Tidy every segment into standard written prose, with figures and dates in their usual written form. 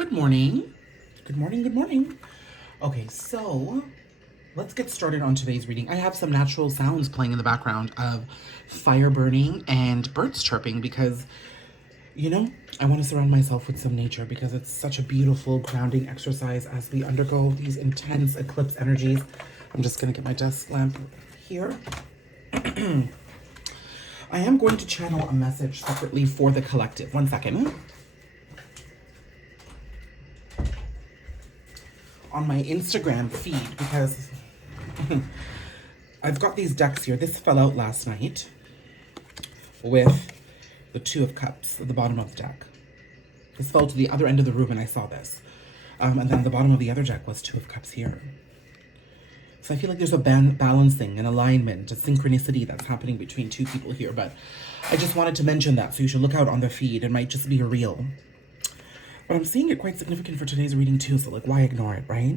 Good morning. Good morning, good morning. Okay, so let's get started on today's reading. I have some natural sounds playing in the background of fire burning and birds chirping because, I want to surround myself with some nature because it's such a beautiful grounding exercise as we undergo these intense eclipse energies. I'm just going to get my desk lamp here. I am going to channel a message separately for the collective. One second. On my Instagram feed because I've got these decks here. This fell out last night with the Two of Cups at the bottom of the deck. This fell to the other end of the room and I saw this. And then the bottom of the other deck was Two of Cups here. So I feel like there's a balancing, an alignment, a synchronicity that's happening between two people here. But I just wanted to mention that. So you should look out on the feed. It might just be a reel. But I'm seeing it quite significant for today's reading too, so like, why ignore it, right?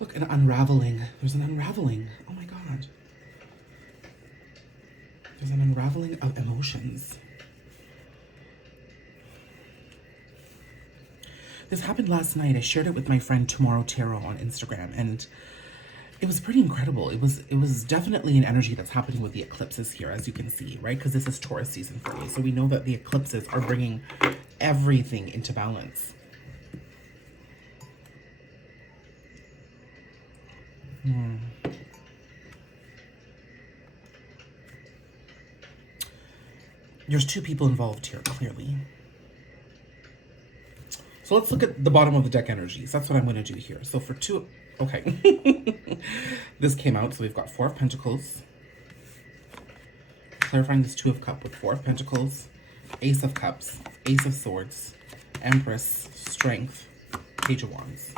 Look, an unraveling. There's an unraveling. Oh my God. There's an unraveling of emotions. This happened last night. I shared it with my friend Tomorrow Tarot on Instagram, and it was pretty incredible. It was definitely an energy that's happening with the eclipses here, as you can see, right? Because this is Taurus season for you. So we know that the eclipses are bringing everything into balance. There's two people involved here, clearly. So let's look at the bottom of the deck energies. That's what I'm going to do here. So for two... Okay. This came out, so we've got Four of Pentacles. Clarifying this Two of Cups with Four of Pentacles, Ace of Cups, Ace of Swords, Empress, Strength, Page of Wands.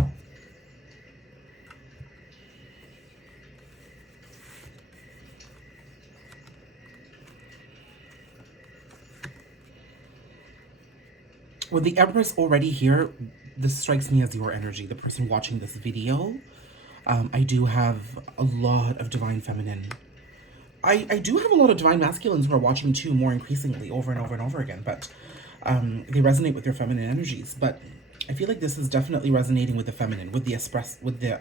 With the Empress already here, this strikes me as your energy, the person watching this video. I do have a lot of divine feminine. I do have a lot of divine masculines who are watching too, more increasingly, over and over and over again, but they resonate with their feminine energies. But I feel like this is definitely resonating with the feminine, with the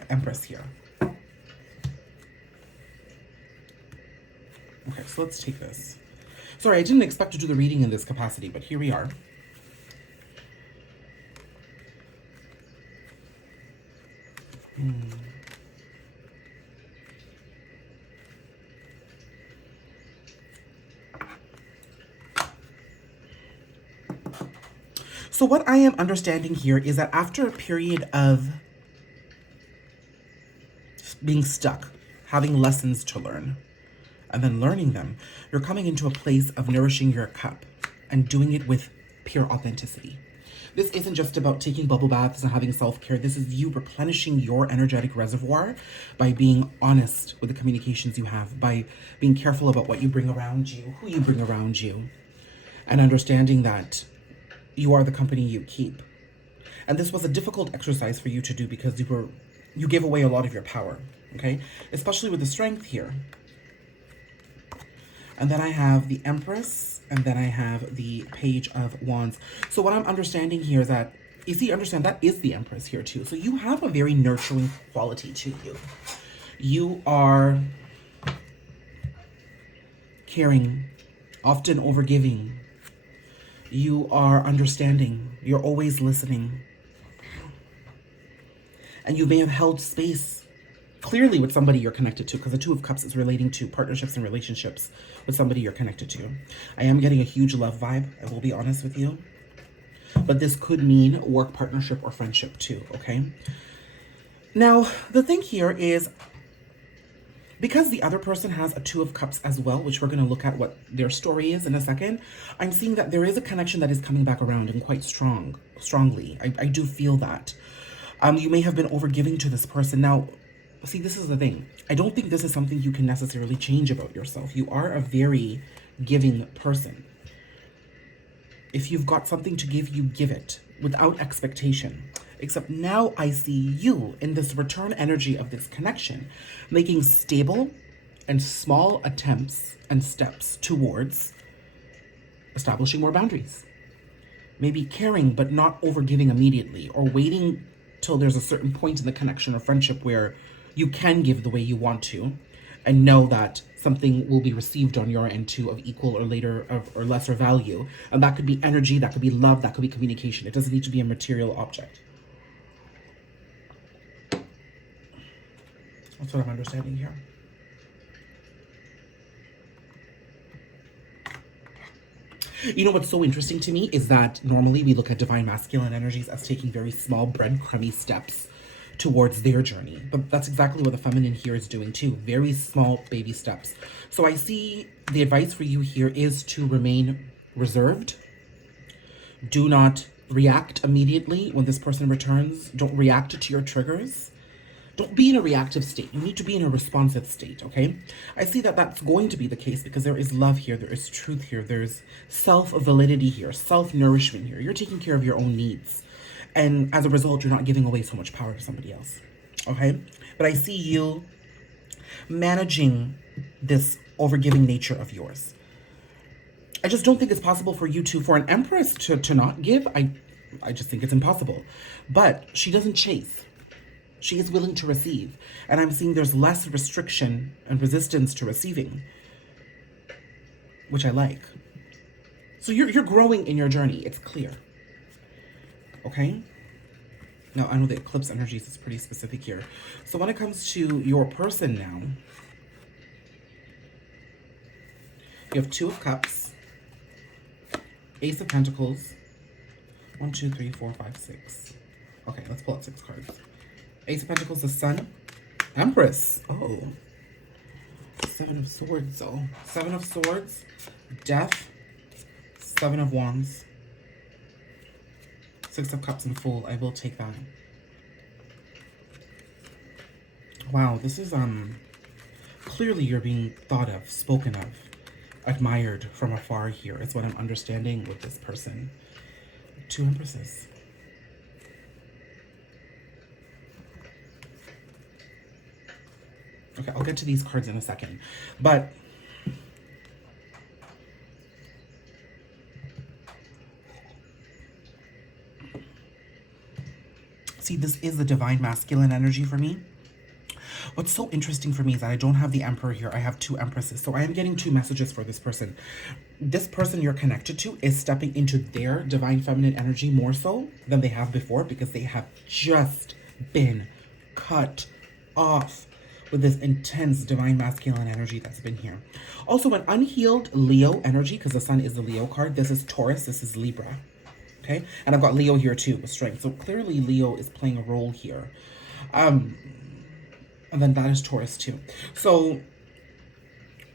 Empress here. Okay, so let's take this. Sorry, I didn't expect to do the reading in this capacity, but here we are. So what I am understanding here is that after a period of being stuck, having lessons to learn, and then learning them, you're coming into a place of nourishing your cup and doing it with pure authenticity. This isn't just about taking bubble baths and having self-care. This is you replenishing your energetic reservoir by being honest with the communications you have, by being careful about what you bring around you, who you bring around you, and understanding that you are the company you keep. And this was a difficult exercise for you to do because you gave away a lot of your power, okay? Especially with the Strength here. And then I have the Empress, and then I have the Page of Wands. So what I'm understanding here is that, you see, understand that is the Empress here too. So you have a very nurturing quality to you. You are caring, often overgiving. You are understanding. You're always listening. And you may have held space clearly with somebody you're connected to, because the Two of Cups is relating to partnerships and relationships with somebody you're connected to. I am getting a huge love vibe, I will be honest with you. But this could mean work partnership or friendship too, okay? Now, the thing here is, because the other person has a Two of Cups as well, which we're going to look at what their story is in a second, I'm seeing that there is a connection that is coming back around and quite strongly. I do feel that. You may have been overgiving to this person. Now, see, this is the thing. I don't think this is something you can necessarily change about yourself. You are a very giving person. If you've got something to give, you give it without expectation. Except now I see you in this return energy of this connection, making stable and small attempts and steps towards establishing more boundaries. Maybe caring, but not overgiving immediately, or waiting till there's a certain point in the connection or friendship where you can give the way you want to and know that something will be received on your end too of equal or later or lesser value. And that could be energy, that could be love, that could be communication. It doesn't need to be a material object. That's what I'm understanding here. You know what's so interesting to me is that normally we look at divine masculine energies as taking very small breadcrumby steps towards their journey. But that's exactly what the feminine here is doing too. Very small baby steps. So I see the advice for you here is to remain reserved. Do not react immediately when this person returns. Don't react to your triggers. Don't be in a reactive state. You need to be in a responsive state, okay? I see that that's going to be the case because there is love here. There is truth here. There's self-validity here, self-nourishment here. You're taking care of your own needs. And as a result, you're not giving away so much power to somebody else, okay? But I see you managing this overgiving nature of yours. I just don't think it's possible for you to, for an empress to not give. I just think it's impossible. But she doesn't chase. She is willing to receive. And I'm seeing there's less restriction and resistance to receiving, which I like. So you're growing in your journey. It's clear. Okay? Now, I know the eclipse energies is pretty specific here. So when it comes to your person now, you have Two of Cups, Ace of Pentacles, 1, 2, 3, 4, 5, 6. Okay, let's pull out 6 cards. Ace of Pentacles, the Sun, Empress. Oh, 7 of Swords, though. 7 of Swords, Death, 7 of Wands, 6 of Cups, and Fool. I will take that. Wow, this is, clearly you're being thought of, spoken of, admired from afar here, is what I'm understanding with this person. 2 Empresses. Okay, I'll get to these cards in a second. But see, this is the divine masculine energy for me. What's so interesting for me is that I don't have the Emperor here. I have 2 Empresses. So I am getting 2 messages for this person. This person you're connected to is stepping into their divine feminine energy more so than they have before, because they have just been cut off with this intense divine masculine energy that's been here. Also, an unhealed Leo energy, because the Sun is the Leo card. This is Taurus, this is Libra. Okay, and I've got Leo here too with strength. So clearly Leo is playing a role here. And then that is Taurus too. So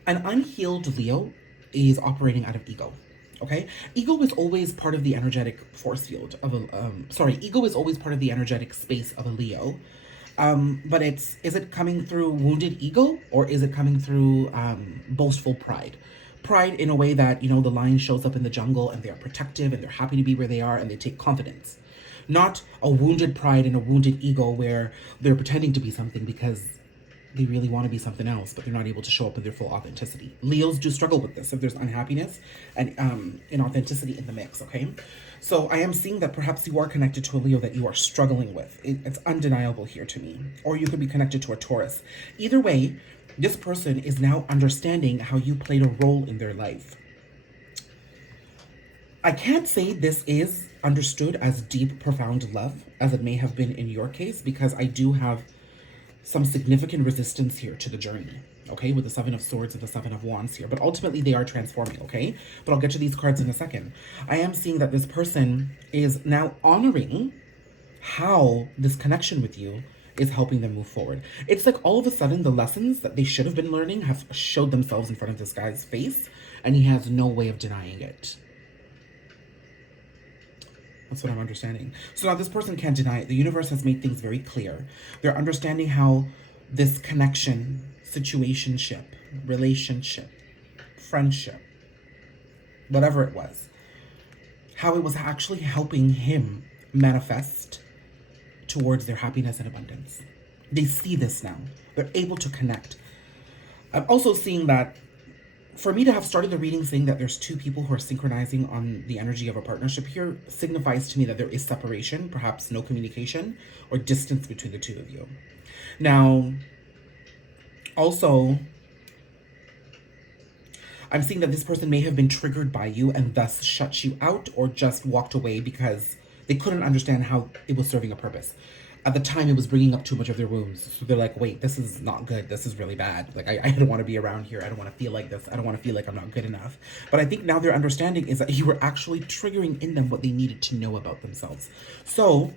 an unhealed Leo is operating out of ego. Okay, ego is always part of the energetic force field of a, ego is always part of the energetic space of a Leo. But is it coming through wounded ego, or is it coming through boastful pride? Pride in a way that, you know, the lion shows up in the jungle and they're protective and they're happy to be where they are and they take confidence. Not a wounded pride and a wounded ego where they're pretending to be something because they really want to be something else, but they're not able to show up in their full authenticity. Leos do struggle with this if there's unhappiness and inauthenticity in the mix, okay? So I am seeing that perhaps you are connected to a Leo that you are struggling with. It's undeniable here to me. Or you could be connected to a Taurus. Either way, this person is now understanding how you played a role in their life. I can't say this is understood as deep, profound love, as it may have been in your case, because I do have some significant resistance here to the journey, okay, with the 7 of Swords and the 7 of Wands here. But ultimately, they are transforming, okay? But I'll get to these cards in a second. I am seeing that this person is now honoring how this connection with you is helping them move forward. It's like all of a sudden, the lessons that they should have been learning have showed themselves in front of this guy's face, and he has no way of denying it. That's what I'm understanding. So now this person can't deny it. The universe has made things very clear. They're understanding how this connection, situationship, relationship, friendship, whatever it was, how it was actually helping him manifest towards their happiness and abundance. They see this now. They're able to connect. I'm also seeing that for me to have started the reading saying that there's two people who are synchronizing on the energy of a partnership here signifies to me that there is separation, perhaps no communication or distance between the two of you. Now, also, I'm seeing that this person may have been triggered by you and thus shut you out or just walked away because they couldn't understand how it was serving a purpose. At the time, it was bringing up too much of their wounds. So they're like, wait, this is not good. This is really bad. Like, I don't want to be around here. I don't want to feel like this. I don't want to feel like I'm not good enough. But I think now their understanding is that you were actually triggering in them what they needed to know about themselves. So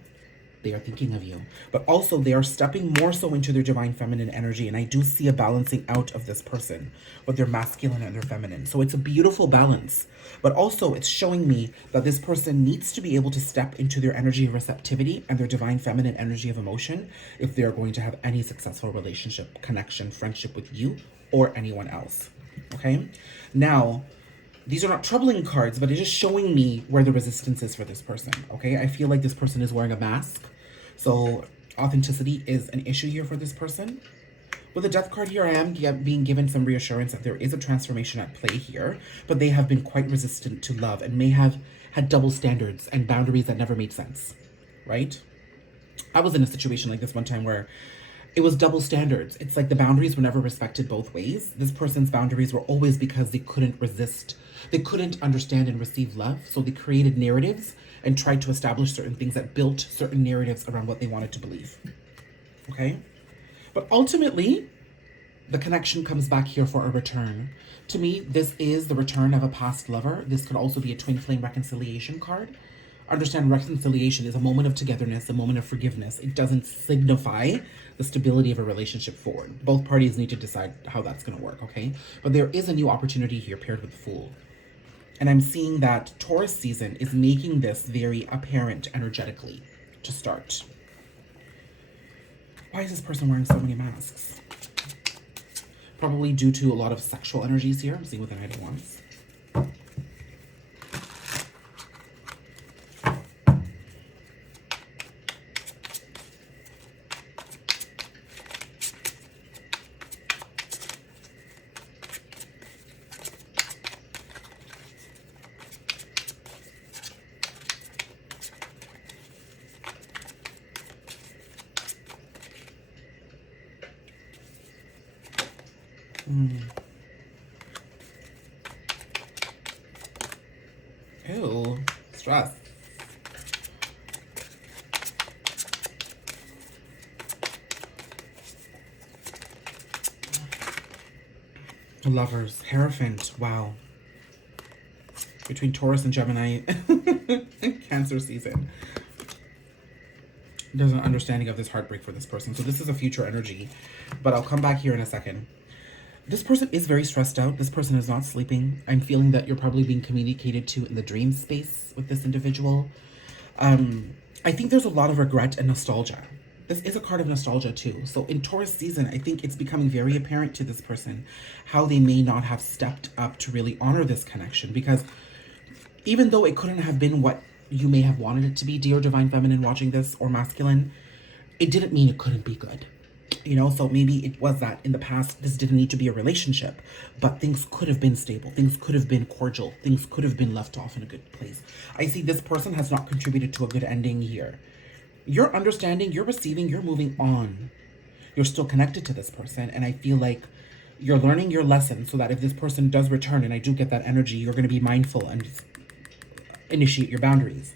they are thinking of you, but also they are stepping more so into their divine feminine energy. And I do see a balancing out of this person with their masculine and their feminine. So it's a beautiful balance, but also it's showing me that this person needs to be able to step into their energy of receptivity and their divine feminine energy of emotion if they're going to have any successful relationship, connection, friendship with you or anyone else. Okay. Now, these are not troubling cards, but it's just showing me where the resistance is for this person, okay? I feel like this person is wearing a mask. So authenticity is an issue here for this person. With the Death card here, I am being given some reassurance that there is a transformation at play here, but they have been quite resistant to love and may have had double standards and boundaries that never made sense, right? I was in a situation like this one time where it was double standards. It's like the boundaries were never respected both ways. This person's boundaries were always because they couldn't resist. They couldn't understand and receive love. So they created narratives and tried to establish certain things that built certain narratives around what they wanted to believe. Okay? But ultimately, the connection comes back here for a return. To me, this is the return of a past lover. This could also be a twin flame reconciliation card. Understand reconciliation is a moment of togetherness, a moment of forgiveness. It doesn't signify the stability of a relationship forward. Both parties need to decide how that's going to work, okay? But there is a new opportunity here paired with the Fool. And I'm seeing that Taurus season is making this very apparent energetically to start. Why is this person wearing so many masks? Probably due to a lot of sexual energies here. I'm seeing with the Knight of Wands. Ew, stress. Lovers, Hierophant, wow. Between Taurus and Gemini, Cancer season. There's an understanding of this heartbreak for this person. So this is a future energy, but I'll come back here in a second. This person is very stressed out. This person is not sleeping. I'm feeling that you're probably being communicated to in the dream space with this individual. I think there's a lot of regret and nostalgia. This is a card of nostalgia too. So in Taurus season, I think it's becoming very apparent to this person how they may not have stepped up to really honor this connection, because even though it couldn't have been what you may have wanted it to be, dear Divine Feminine watching this, or masculine, it didn't mean it couldn't be good. You know, so maybe it was that in the past, this didn't need to be a relationship, but things could have been stable. Things could have been cordial. Things could have been left off in a good place. I see this person has not contributed to a good ending here. You're understanding, you're receiving, you're moving on. You're still connected to this person. And I feel like you're learning your lesson so that if this person does return, and I do get that energy, you're going to be mindful and initiate your boundaries.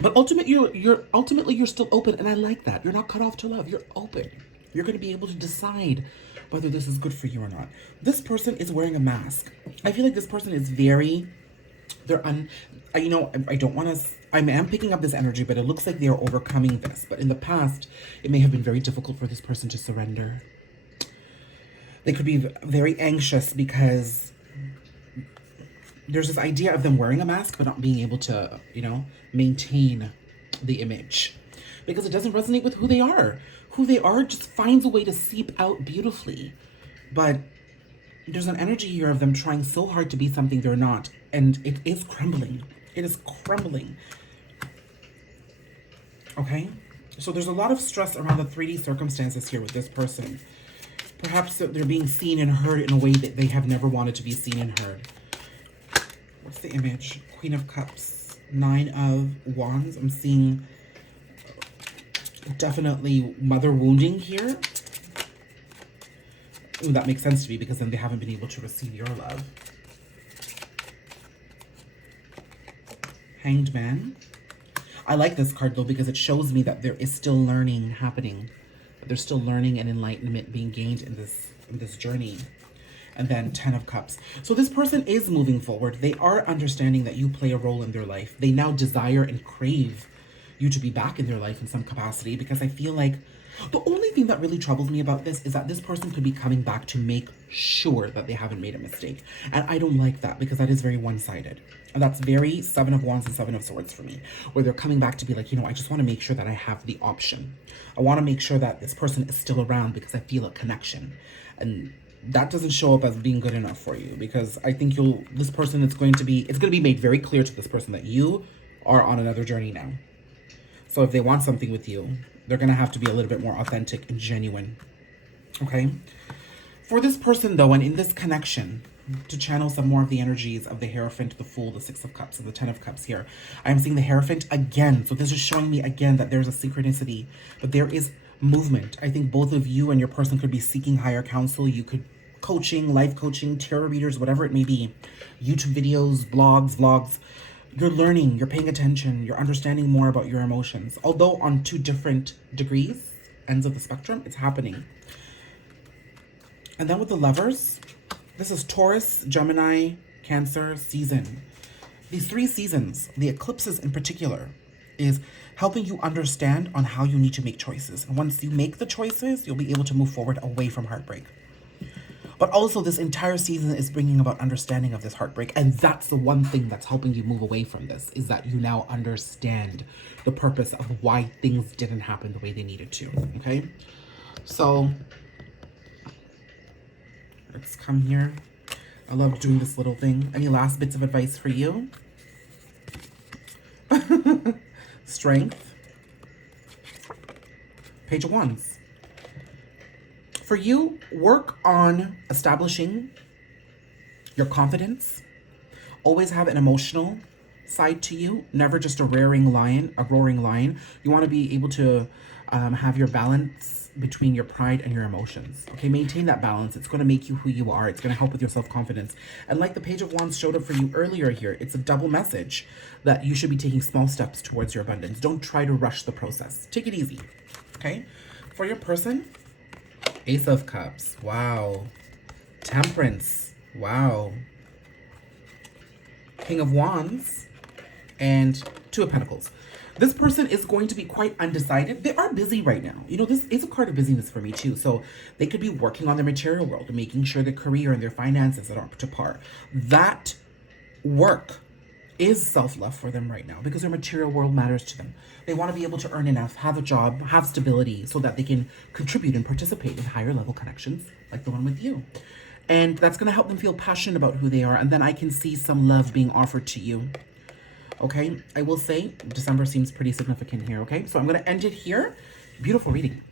But ultimately, you're still open, and I like that. You're not cut off to love. You're open. You're going to be able to decide whether this is good for you or not. This person is wearing a mask. I feel like this person is very, I don't want to, I am picking up this energy, but it looks like they are overcoming this. But in the past, it may have been very difficult for this person to surrender. They could be very anxious because there's this idea of them wearing a mask, but not being able to, maintain the image because it doesn't resonate with who they are. Who they are just finds a way to seep out beautifully. But there's an energy here of them trying so hard to be something they're not. And it is crumbling. It is crumbling. Okay? So there's a lot of stress around the 3D circumstances here with this person. Perhaps they're being seen and heard in a way that they have never wanted to be seen and heard. What's the image? Queen of Cups, 9 of Wands. I'm seeing definitely mother wounding here. Ooh, that makes sense to me because then they haven't been able to receive your love. Hanged Man. I like this card though because it shows me that there is still learning happening. There's still learning and enlightenment being gained in this journey. And then 10 of Cups. So this person is moving forward. They are understanding that you play a role in their life. They now desire and crave you to be back in their life in some capacity, because I feel like the only thing that really troubles me about this is that this person could be coming back to make sure that they haven't made a mistake. And I don't like that because that is very one-sided. And that's very 7 of Wands and 7 of Swords for me, where they're coming back to be like, you know, I just want to make sure that I have the option. I want to make sure that this person is still around because I feel a connection. And that doesn't show up as being good enough for you, because I think this person is going to be, it's going to be made very clear to this person that you are on another journey now. So if they want something with you, they're going to have to be a little bit more authentic and genuine. Okay? For this person, though, and in this connection, to channel some more of the energies of the Hierophant, the Fool, the 6 of Cups, and the 10 of Cups here, I am seeing the Hierophant again. So this is showing me again that there's a synchronicity, but there is movement. I think both of you and your person could be seeking higher counsel. You could coaching, life coaching, tarot readers, whatever it may be, YouTube videos, blogs, vlogs. You're learning, you're paying attention, you're understanding more about your emotions. Although on 2 different degrees, ends of the spectrum, it's happening. And then with the Lovers, this is Taurus, Gemini, Cancer season. These 3 seasons, the eclipses in particular, is helping you understand on how you need to make choices. And once you make the choices, you'll be able to move forward away from heartbreak. But also this entire season is bringing about understanding of this heartbreak. And that's the one thing that's helping you move away from this, is that you now understand the purpose of why things didn't happen the way they needed to. Okay? So let's come here. I love doing this little thing. Any last bits of advice for you? Strength. Page of Wands. For you, work on establishing your confidence. Always have an emotional side to you, never just a roaring lion. You want to be able to have your balance between your pride and your emotions. Okay, maintain that balance. It's going to make you who you are. It's going to help with your self-confidence. And like the Page of Wands showed up for you earlier here, it's a double message that you should be taking small steps towards your abundance. Don't try to rush the process. Take it easy. Okay, for your person, Ace of Cups. Wow. Temperance. Wow. King of Wands and 2 of Pentacles. This person is going to be quite undecided. They are busy right now. You know, this is a card of busyness for me too. So they could be working on their material world and making sure their career and their finances are up to par. That work is self-love for them right now because their material world matters to them. They want to be able to earn enough, have a job, have stability so that they can contribute and participate in higher level connections like the one with you. And that's going to help them feel passionate about who they are. And then I can see some love being offered to you. Okay, I will say December seems pretty significant here. Okay, so I'm going to end it here. Beautiful reading.